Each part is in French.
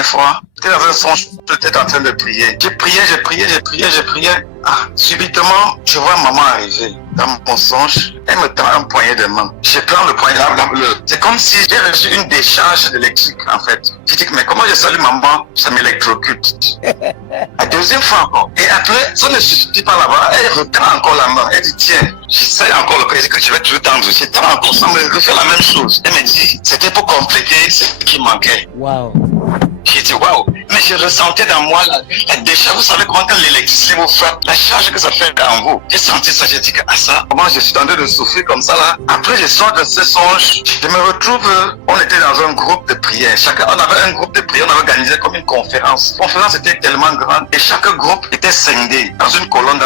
dernière fois, j'étais dans un songe, j'étais en train de prier. J'ai prié. Ah, subitement, je vois maman arriver dans mon songe. Elle me tend un poignet de main. Je prends le poignet de main. C'est comme si j'ai reçu une décharge électrique, en fait. Je dis, mais comment je salue maman? Ça m'électrocute. La deuxième fois encore. Et après, ça ne suffit pas là-bas. Elle retend encore la main. Elle dit, tiens, j'essaie encore le président que je vais toujours tendre. Je tends encore, ça me refait la même chose. Elle me dit, c'était pour compléter ce qui manquait. Waouh. J'ai dit waouh, mais je ressentais dans moi la décharge. Vous savez comment quand l'électricité vous frappe, la charge que ça fait en vous. J'ai senti ça, j'ai dit que ça, comment je suis en train de souffrir comme ça là. Après je sors de ce songe, je me retrouve, on était dans un groupe de prière. On avait un groupe de prière, on avait organisé comme une conférence. La conférence était tellement grande et chaque groupe était scindé dans une colonne. Dans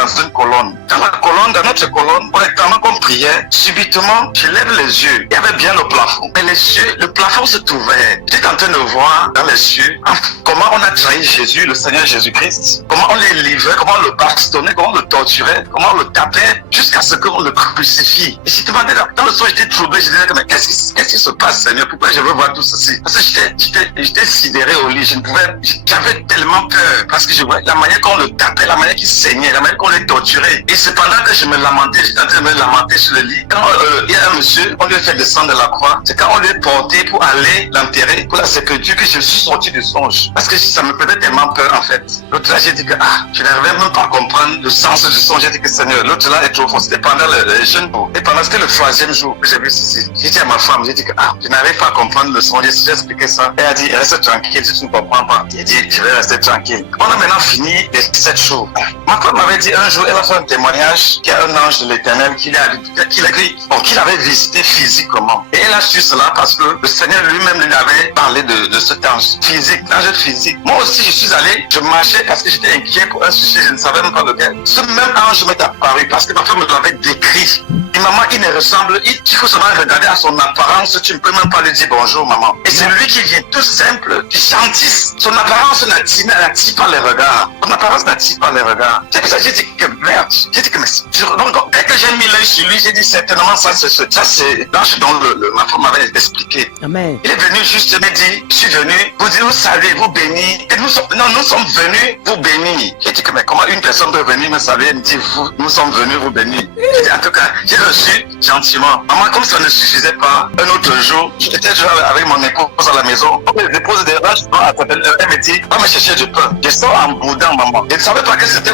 notre colonne, pendant qu'on priait, subitement, je lève les yeux. Il y avait bien le plafond. Mais les yeux, le plafond se trouvait. J'étais en train de voir dans les cieux comment on a trahi Jésus, le Seigneur Jésus-Christ, comment on les livrait, comment on le bastonnait, comment on le torturait, comment on le tapait, jusqu'à ce qu'on le crucifie. Et je demandais, dans le soir, j'étais troublé, je disais, mais qu'est-ce qui se passe, Seigneur? Pourquoi je veux voir tout ceci? Parce que j'étais sidéré au lit, j'avais tellement peur, parce que je voyais la manière qu'on le tapait, la manière qu'il saignait, la manière qu'on le torturait. Et cependant que je me lamentais, j'étais en train de me lamenter sur le lit. Quand il y a un monsieur, on lui a fait descendre de la croix, c'est quand on lui a porté pour aller l'enterrer, pour la sépulture, que je suis sorti du songe. Parce que ça me faisait tellement peur en fait. L'autre là, j'ai dit que je n'arrivais même pas à comprendre le sens du songe. J'ai dit que Seigneur, l'autre là est trop fort. C'était pendant le jeûne. Et pendant c'était le troisième jour que j'ai vu ceci. J'ai dit à ma femme, j'ai dit que je n'arrive pas à comprendre le songe. J'ai expliqué ça. Elle a dit, reste tranquille si tu ne comprends pas. J'ai dit, je vais rester tranquille. On a maintenant fini les 7 jours. Ma femme m'avait dit un jour, elle a fait un témoignage qu'il y a un ange de l'Éternel qu'il avait visité physiquement. Et elle a su cela parce que le Seigneur lui-même lui avait parlé de cet ange physique, l'ange physique. Moi aussi, je suis allé, je marchais parce que j'étais inquiet pour un sujet, je ne savais même pas lequel. Ce même ange m'est apparu parce que ma femme me l'avait décrit. Et maman, il ne ressemble, il faut seulement regarder à son apparence, tu ne peux même pas lui dire bonjour, maman. Et c'est lui qui vient tout simple, du chantis. Son apparence n'attire pas les regards. Son apparence n'attire pas les regards. C'est pour ça que j'ai dit que merde. J'ai dit que mais. Donc, dès que j'ai mis l'œil sur lui, j'ai dit certainement ça c'est l'ange dont ma femme m'avait expliqué. Amen. Il est venu juste me dire, je suis venu, vous dire, vous savez, vous bénir. Et nous sommes venus vous bénir. J'ai dit que mais comment une personne peut venir me saluer et me dire, nous sommes venus vous bénir. J'ai dit, en tout cas, j'ai reçu gentiment. Maman, comme ça ne suffisait pas, un autre jour, j'étais toujours avec mon épouse à la maison. On me dépose des vaches, elle me dit, va me chercher du pain. Je sors en boudin, maman. Je ne savais pas que c'était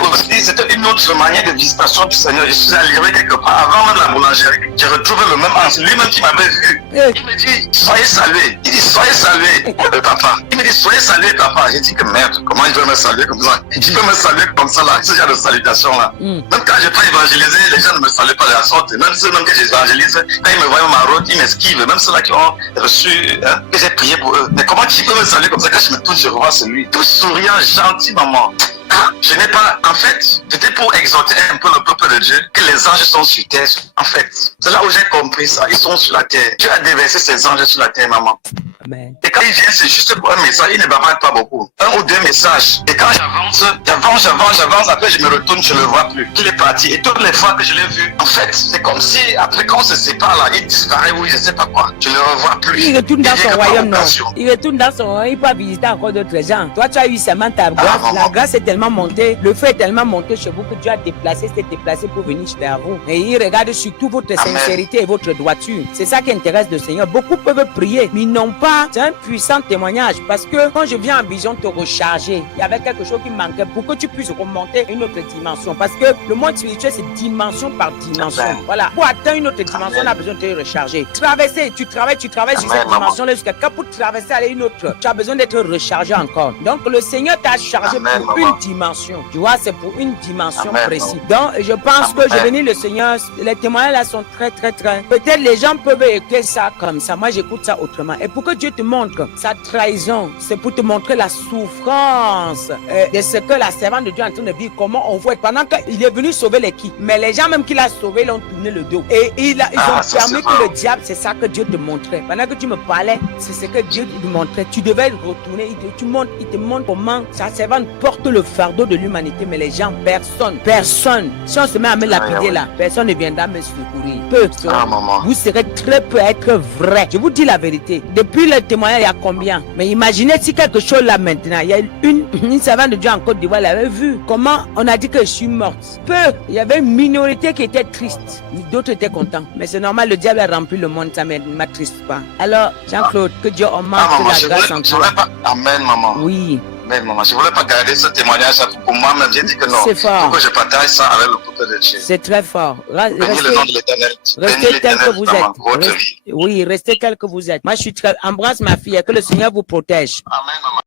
une autre manière de visitation du Seigneur. Je suis arrivé quelque part avant même la boulangerie. J'ai retrouvé le même ange, lui-même qui m'avait vu. Il me dit, soyez salués. Il dit, soyez salués, papa. Il me dit, soyez salués, papa. J'ai dit que merde, comment il veut me saluer comme ça? Il veut me saluer comme ça, là, ce genre de salutation, là. Même quand je peux évangéliser, les gens ne me saluent pas de la sorte. Même ceux que j'évangélise, quand ils me voient ma route, ils m'esquivent. Même ceux-là qui ont reçu, que j'ai prié pour eux. Mais comment tu peux me saluer comme ça? Quand je me tourne, je revois celui. Tout souriant, gentil, maman. Je n'ai pas, en fait, c'était pour exhorter un peu le peuple de Dieu que les anges sont sur terre. En fait, c'est là où j'ai compris ça. Ils sont sur la terre. Dieu a déversé ses anges sur la terre, maman. Amen. Et quand il vient, c'est juste pour un message. Il ne bavard pas beaucoup. 1 ou 2 messages. Et quand j'avance, après je me retourne, je ne le vois plus. Il est parti. Et toutes les fois que je l'ai vu, en fait, c'est comme si, après qu'on se sépare là, il disparaît, oui, je ne sais pas quoi. Je ne le revois plus. Il retourne dans son royaume, non. Il retourne dans son royaume. Il peut visiter encore d'autres gens. Toi, tu as eu seulement ta grâce. La grâce est tellement montée. Le feu est tellement monté chez vous que Dieu a s'est déplacé pour venir vers vous. Et il regarde surtout votre sincérité et votre droiture. C'est ça qui intéresse le Seigneur. Beaucoup peuvent prier, mais ils n'ont pas un puissant témoignage. Parce que quand je viens en vision te recharger, il y avait quelque chose qui manquait pour que tu puisses remonter à une autre dimension. Parce que le monde spirituel, c'est dimension par dimension. Voilà. Pour atteindre une autre dimension, on a besoin de te recharger. Traverser, tu travailles sur cette dimension-là jusqu'à quand pour traverser à une autre, tu as besoin d'être rechargé encore. Donc le Seigneur t'a chargé pour une dimension. Tu vois, c'est pour une dimension précise. Donc, je pense que je bénis le Seigneur. Les témoignages là sont très. Peut-être les gens peuvent écouter ça comme ça. Moi, j'écoute ça autrement. Et pour que Dieu te montre sa trahison, c'est pour te montrer la souffrance de ce que la servante de Dieu est en train de vivre. Comment on voit pendant qu'il est venu sauver l'équipe. Mais les gens même qu'il a sauvé, ils ont tourné le dos. Et ils ont permis que le diable, c'est ça que Dieu te montrait. Pendant que tu me parlais, c'est ce que Dieu te montrait. Tu devais retourner. Il te montre comment sa servante porte le fardeau de l'humanité. Mais les gens, personne. Si on se met à me lapider là, personne ne viendra me secourir. Peu. Vous serez très peu à être vrai. Je vous dis la vérité. Depuis le témoignage, il y a combien? Mais imaginez si quelque chose là maintenant, il y a une servante de Dieu en Côte d'Ivoire, elle avait vu comment on a dit que je suis morte. Peu. Il y avait une minorité qui était triste. D'autres étaient contents. Mais c'est normal, le diable a rempli le monde, ça ne m'attriste pas. Alors, Jean-Claude, que Dieu augmente la grâce en toi. Amen, maman. Oui. Mais maman, je ne voulais pas garder ce témoignage pour moi-même. J'ai dit que non. C'est fort. Il faut que je partage ça avec le peuple de Dieu. C'est très fort. Bénis le nom de l'Éternel. Restez tel que vous êtes. Oui, restez tel que vous êtes. Moi, je suis très... Embrasse ma fille et que le Seigneur vous protège. Amen, maman.